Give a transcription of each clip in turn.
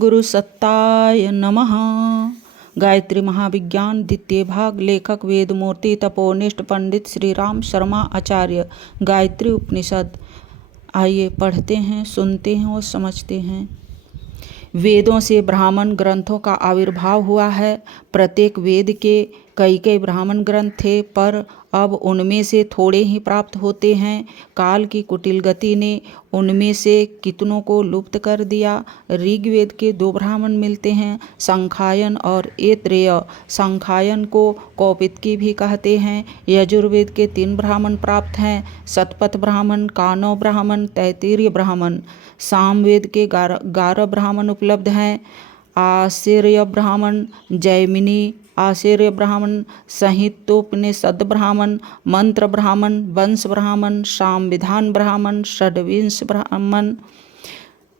गुरु सत्ताय नमः। गायत्री महाविज्ञान द्वितीय भाग। लेखक वेदमूर्ति तपोनिष्ठ पंडित श्री राम शर्मा आचार्य। गायत्री उपनिषद। आइए पढ़ते हैं, सुनते हैं और समझते हैं। वेदों से ब्राह्मण ग्रंथों का आविर्भाव हुआ है। प्रत्येक वेद के कई ब्राह्मण ग्रंथ थे, पर अब उनमें से थोड़े ही प्राप्त होते हैं। काल की कुटिल गति ने उनमें से कितनों को लुप्त कर दिया। ऋग्वेद के 2 ब्राह्मण मिलते हैं, सांख्यायन और ऐत्रेय। सांख्यायन को कौपितकी भी कहते हैं। यजुर्वेद के 3 ब्राह्मण प्राप्त हैं, शतपथ ब्राह्मण, कानव ब्राह्मण, तैत्तिरीय ब्राह्मण। सामवेद के 11 ब्राह्मण उपलब्ध हैं, आश्चर्य ब्राह्मण, जैमिनी आश्चर्य ब्राह्मण, संहितोपनिषद ब्राह्मण, मंत्र ब्राह्मण, वंश ब्राह्मण, सामविधान ब्राह्मण, षड्विंश ब्राह्मण,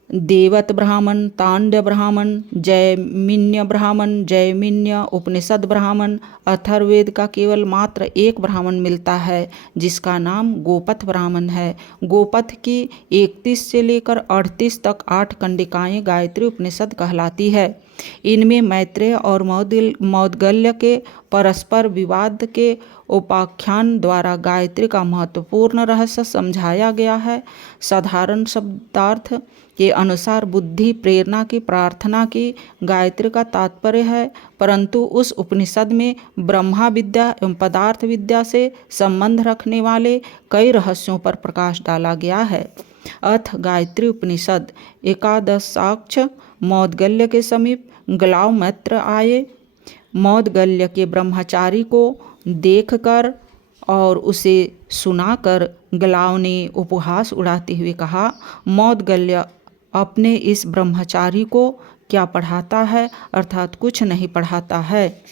देवत ब्राह्मण, तांड्य ब्राह्मण, जैमिन्य ब्राह्मण, जैमिन्य उपनिषद ब्राह्मण। अथर्ववेद का केवल मात्र 1 ब्राह्मण मिलता है, जिसका नाम गोपथ ब्राह्मण है। गोपथ की 31 से लेकर 38 तक 8 कंडिकाएं गायत्री उपनिषद कहलाती है। इनमें मैत्रेय और मौद्गल्य के परस्पर विवाद के उपाख्यान द्वारा गायत्री का महत्वपूर्ण रहस्य समझाया गया है। साधारण शब्दार्थ के अनुसार बुद्धि, प्रेरणा की, प्रार्थना की गायत्री का तात्पर्य है, परंतु उस उपनिषद में ब्रह्मा विद्या एवं पदार्थ विद्या से संबंध रखने वाले कई रहस्यों पर प्रकाश डाला गया है। अथ गायत्री उपनिषद। एकादशाक्ष मौद्गल्य के समीप ग्लाव मैत्र आए। मौद्गल्य के ब्रह्मचारी को देखकर और उसे सुनाकर ग्लाव ने उपहास उड़ाते हुए कहा, मौद्गल्य अपने इस ब्रह्मचारी को क्या पढ़ाता है, अर्थात कुछ नहीं पढ़ाता है।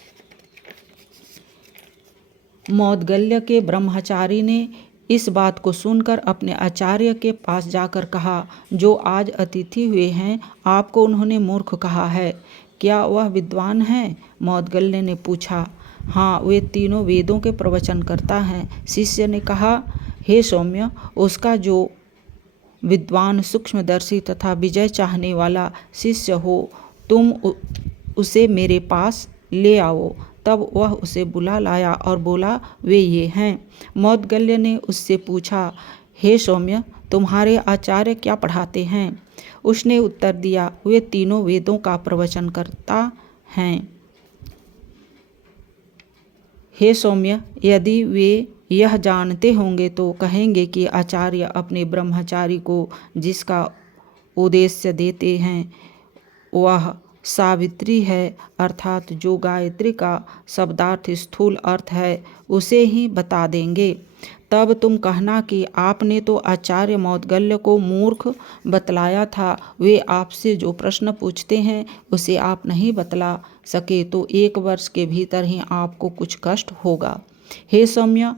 मौद्गल्य के ब्रह्मचारी ने इस बात को सुनकर अपने आचार्य के पास जाकर कहा, जो आज अतिथि हुए हैं, आपको उन्होंने मूर्ख कहा है, क्या वह विद्वान है? मौद्गल्य ने पूछा। हाँ, वे तीनों वेदों के प्रवचन करता है। शिष्य ने कहा, हे सौम्य, उसका जो विद्वान, सूक्ष्मदर्शी तथा विजय चाहने वाला शिष्य हो, तुम उसे मेरे पास ले आओ। तब वह उसे बुला लाया और बोला, वे ये हैं। मौद्गल्य ने उससे पूछा, हे सौम्य, तुम्हारे आचार्य क्या पढ़ाते हैं? उसने उत्तर दिया, वे तीनों वेदों का प्रवचन करता हैं। हे सौम्य, यदि वे यह जानते होंगे तो कहेंगे कि आचार्य अपने ब्रह्मचारी को जिसका उद्देश्य देते हैं वह सावित्री है, अर्थात जो गायत्री का शब्दार्थ स्थूल अर्थ है उसे ही बता देंगे। तब तुम कहना कि आपने तो आचार्य मौद्गल्य को मूर्ख बतलाया था। वे आपसे जो प्रश्न पूछते हैं उसे आप नहीं बतला सके तो 1 वर्ष के भीतर ही आपको कुछ कष्ट होगा। हे सौम्य,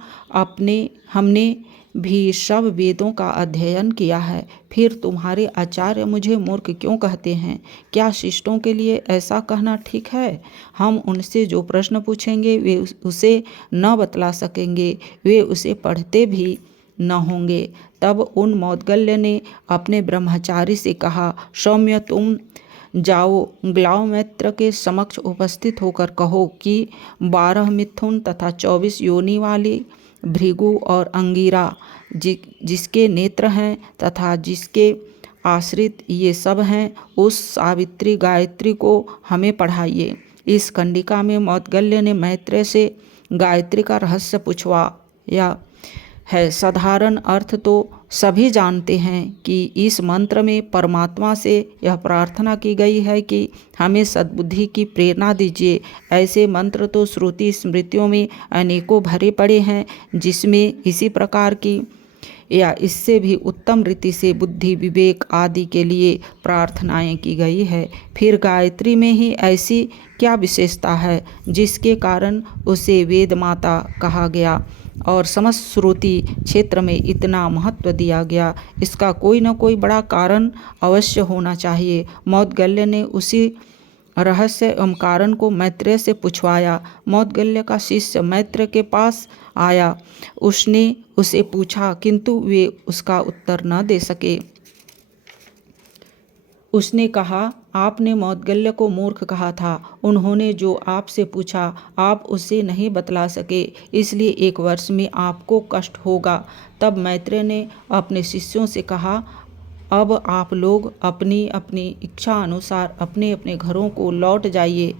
हमने भी सब वेदों का अध्ययन किया है, फिर तुम्हारे आचार्य मुझे मूर्ख क्यों कहते हैं? क्या शिष्टों के लिए ऐसा कहना ठीक है? हम उनसे जो प्रश्न पूछेंगे वे उसे न बतला सकेंगे, वे उसे पढ़ते भी न होंगे। तब उन मौद्गल्य ने अपने ब्रह्मचारी से कहा, सौम्य, तुम जाओ, ग्लाव मैत्र के समक्ष उपस्थित होकर कहो कि 12 मिथुन तथा 24 योनि वाली भृगु और अंगिरा, जिसके नेत्र हैं तथा जिसके आश्रित ये सब हैं, उस सावित्री गायत्री को हमें पढ़ाइए। इस कंडिका में मौद्गल्य ने मैत्रेय से गायत्री का रहस्य पूछवाया है। साधारण अर्थ तो सभी जानते हैं कि इस मंत्र में परमात्मा से यह प्रार्थना की गई है कि हमें सद्बुद्धि की प्रेरणा दीजिए। ऐसे मंत्र तो श्रुति स्मृतियों में अनेकों भरे पड़े हैं, जिसमें इसी प्रकार की या इससे भी उत्तम रीति से बुद्धि, विवेक आदि के लिए प्रार्थनाएं की गई है। फिर गायत्री में ही ऐसी क्या विशेषता है जिसके कारण उसे वेद माता कहा गया और समस्त श्रुति क्षेत्र में इतना महत्व दिया गया? इसका कोई न कोई बड़ा कारण अवश्य होना चाहिए। मौद्गल्य ने उसी रहस्य एवं कारण को मैत्रेय से पूछवाया। मौद्गल्य का शिष्य मैत्रेय के पास आया। उसने उसे पूछा, किंतु वे उसका उत्तर न दे सके। उसने कहा, आपने मौद्गल्य को मूर्ख कहा था। उन्होंने जो आपसे पूछा आप उसे नहीं बतला सके, इसलिए 1 वर्ष में आपको कष्ट होगा। तब मैत्रेय ने अपने शिष्यों से कहा, अब आप लोग अपनी अपनी इच्छा अनुसार अपने अपने घरों को लौट जाइए।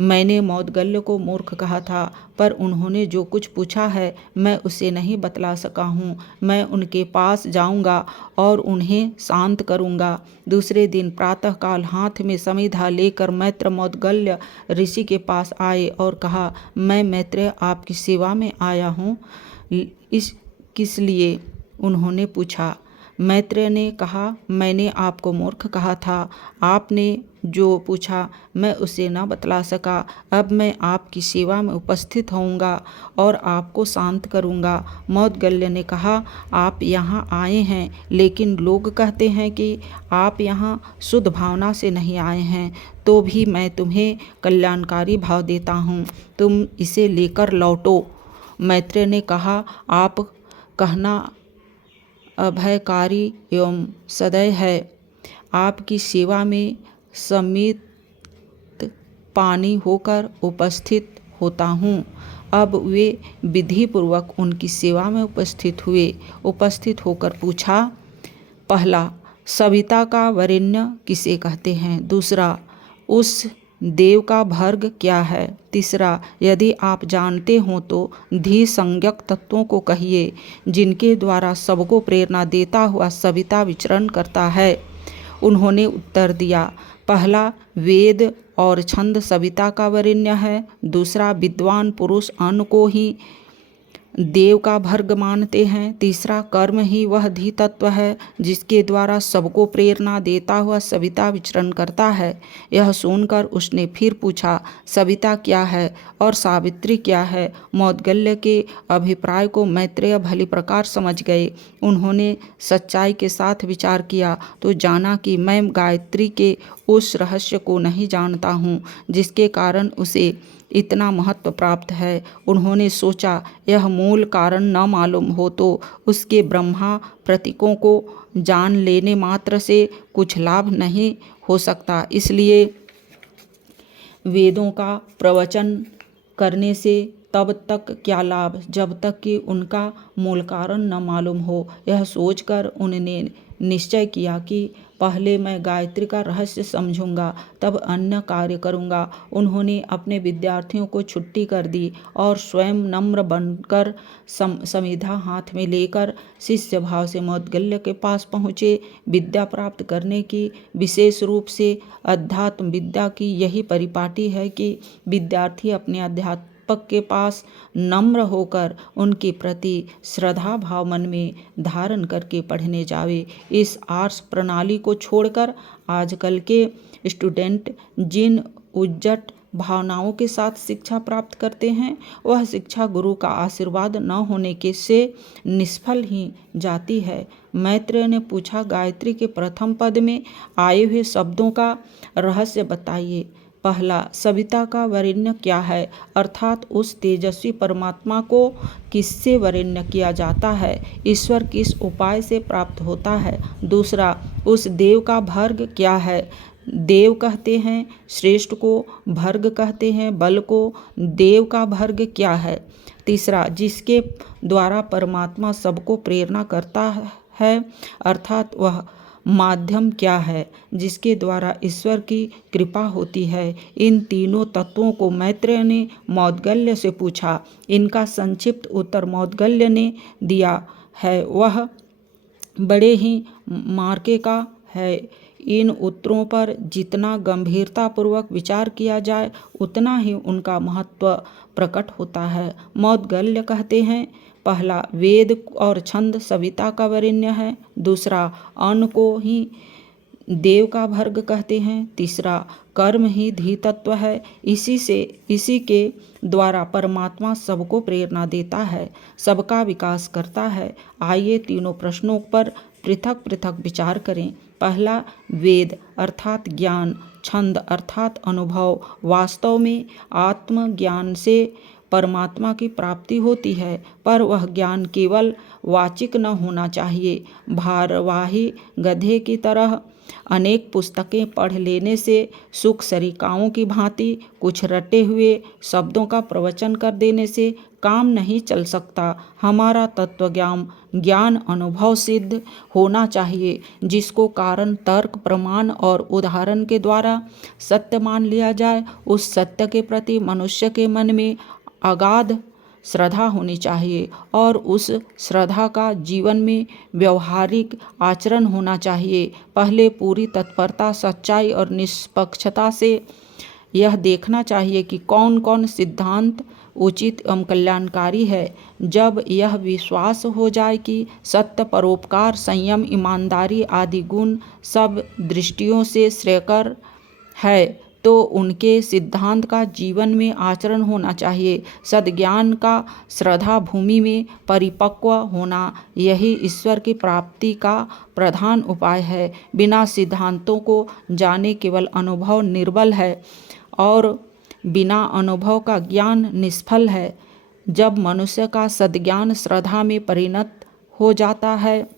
मैंने मौद्गल्य को मूर्ख कहा था, पर उन्होंने जो कुछ पूछा है मैं उसे नहीं बतला सका हूँ। मैं उनके पास जाऊँगा और उन्हें शांत करूँगा। दूसरे दिन प्रातःकाल हाथ में समिधा लेकर मैत्र मौद्गल्य ऋषि के पास आए और कहा, मैं मैत्रेय आपकी सेवा में आया हूँ। इस किस लिए? उन्होंने पूछा। मैत्रेय ने कहा, मैंने आपको मूर्ख कहा था। आपने जो पूछा मैं उसे न बतला सका। अब मैं आपकी सेवा में उपस्थित होऊंगा और आपको शांत करूंगा। मौद्गल्य ने कहा, आप यहाँ आए हैं, लेकिन लोग कहते हैं कि आप यहाँ शुद्ध भावना से नहीं आए हैं। तो भी मैं तुम्हें कल्याणकारी भाव देता हूँ, तुम इसे लेकर लौटो। मैत्रेय ने कहा, आप कहना अभयकारी एवं सदैव है। आपकी सेवा में समित पानी होकर उपस्थित होता हूँ। अब वे विधि पूर्वक उनकी सेवा में उपस्थित होकर पूछा, पहला, सविता का वरेण्य किसे कहते हैं? दूसरा, उस देव का भर्ग क्या है? तीसरा, यदि आप जानते हो तो धी संज्ञक तत्वों को कहिए, जिनके द्वारा सबको प्रेरणा देता हुआ सविता विचरण करता है। उन्होंने उत्तर दिया, पहला, वेद और छंद सविता का वरेण्य है। दूसरा, विद्वान पुरुष अन्न को ही देव का भर्ग मानते हैं। तीसरा, कर्म ही वह धी तत्व है जिसके द्वारा सबको प्रेरणा देता हुआ सविता विचरण करता है। यह सुनकर उसने फिर पूछा, सविता क्या है और सावित्री क्या है? मौद्गल्य के अभिप्राय को मैत्रेय भली प्रकार समझ गए। उन्होंने सच्चाई के साथ विचार किया तो जाना कि मैं गायत्री के उस रहस्य को नहीं जानता हूँ जिसके कारण उसे इतना महत्व प्राप्त है। उन्होंने सोचा, यह मूल कारण न मालूम हो तो उसके ब्रह्मा प्रतीकों को जान लेने मात्र से कुछ लाभ नहीं हो सकता। इसलिए वेदों का प्रवचन करने से तब तक क्या लाभ जब तक कि उनका मूल कारण न मालूम हो। यह सोचकर उन्होंने निश्चय किया कि पहले मैं गायत्री का रहस्य समझूंगा, तब अन्य कार्य करूंगा। उन्होंने अपने विद्यार्थियों को छुट्टी कर दी और स्वयं नम्र बनकर समिधा हाथ में लेकर शिष्य भाव से मौद्गल्य के पास पहुँचे। विद्या प्राप्त करने की, विशेष रूप से अध्यात्म विद्या की यही परिपाटी है कि विद्यार्थी अपने अध्यात्म के पास नम्र होकर उनके प्रति श्रद्धा भाव मन में धारण करके पढ़ने जावे। इस आर्ष प्रणाली को छोड़कर आजकल के स्टूडेंट जिन उज्जट भावनाओं के साथ शिक्षा प्राप्त करते हैं, वह शिक्षा गुरु का आशीर्वाद न होने के से निष्फल ही जाती है। मैत्रेय ने पूछा, गायत्री के प्रथम पद में आए हुए शब्दों का रहस्य बताइए। पहला, सविता का वरेण्य क्या है, अर्थात उस तेजस्वी परमात्मा को किससे वरेण्य किया जाता है, ईश्वर किस उपाय से प्राप्त होता है। दूसरा, उस देव का भर्ग क्या है, देव कहते हैं श्रेष्ठ को, भर्ग कहते हैं बल को, देव का भर्ग क्या है। तीसरा, जिसके द्वारा परमात्मा सबको प्रेरणा करता है, अर्थात वह माध्यम क्या है जिसके द्वारा ईश्वर की कृपा होती है। इन तीनों तत्वों को मैत्रेय ने मौद्गल्य से पूछा। इनका संक्षिप्त उत्तर मौद्गल्य ने दिया है, वह बड़े ही मार्के का है। इन उत्तरों पर जितना गंभीरतापूर्वक विचार किया जाए उतना ही उनका महत्व प्रकट होता है। मौद्गल्य कहते हैं, पहला, वेद और छंद सविता का वरेण्य है। दूसरा, अन्न को ही देव का भर्ग कहते हैं। तीसरा, कर्म ही धी तत्व है, इसी के द्वारा परमात्मा सबको प्रेरणा देता है, सबका विकास करता है। आइए तीनों प्रश्नों पर पृथक पृथक विचार करें। पहला, वेद अर्थात ज्ञान, छंद अर्थात अनुभव। वास्तव में आत्मज्ञान से परमात्मा की प्राप्ति होती है, पर वह ज्ञान केवल वाचिक न होना चाहिए। भारवाही गधे की तरह अनेक पुस्तकें पढ़ लेने से, सुख सरिकाओं की भांति कुछ रटे हुए शब्दों का प्रवचन कर देने से काम नहीं चल सकता। हमारा तत्व ज्ञान अनुभव सिद्ध होना चाहिए, जिसको कारण तर्क प्रमाण और उदाहरण के द्वारा सत्य मान लिया जाए। उस सत्य के प्रति मनुष्य के मन में अगाध श्रद्धा होनी चाहिए और उस श्रद्धा का जीवन में व्यवहारिक आचरण होना चाहिए। पहले पूरी तत्परता, सच्चाई और निष्पक्षता से यह देखना चाहिए कि कौन कौन सिद्धांत उचित एवं कल्याणकारी है। जब यह विश्वास हो जाए कि सत्य, परोपकार, संयम, ईमानदारी आदि गुण सब दृष्टियों से श्रेयकर है, तो उनके सिद्धांत का जीवन में आचरण होना चाहिए। सद्ज्ञान का श्रद्धा भूमि में परिपक्व होना, यही ईश्वर की प्राप्ति का प्रधान उपाय है। बिना सिद्धांतों को जाने केवल अनुभव निर्बल है और बिना अनुभव का ज्ञान निष्फल है। जब मनुष्य का सद्ज्ञान श्रद्धा में परिणत हो जाता है,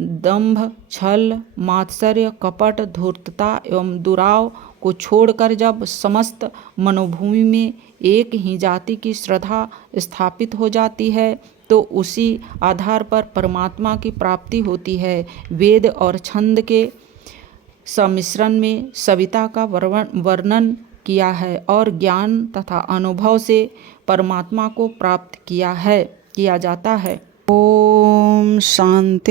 दंभ, छल, मात्सर्य, कपट, धूर्तता एवं दुराव को छोड़कर जब समस्त मनोभूमि में एक ही जाति की श्रद्धा स्थापित हो जाती है, तो उसी आधार पर परमात्मा की प्राप्ति होती है। वेद और छंद के सम्मिश्रण में सविता का वर्णन किया है और ज्ञान तथा अनुभव से परमात्मा को प्राप्त किया जाता है। ओम शांति।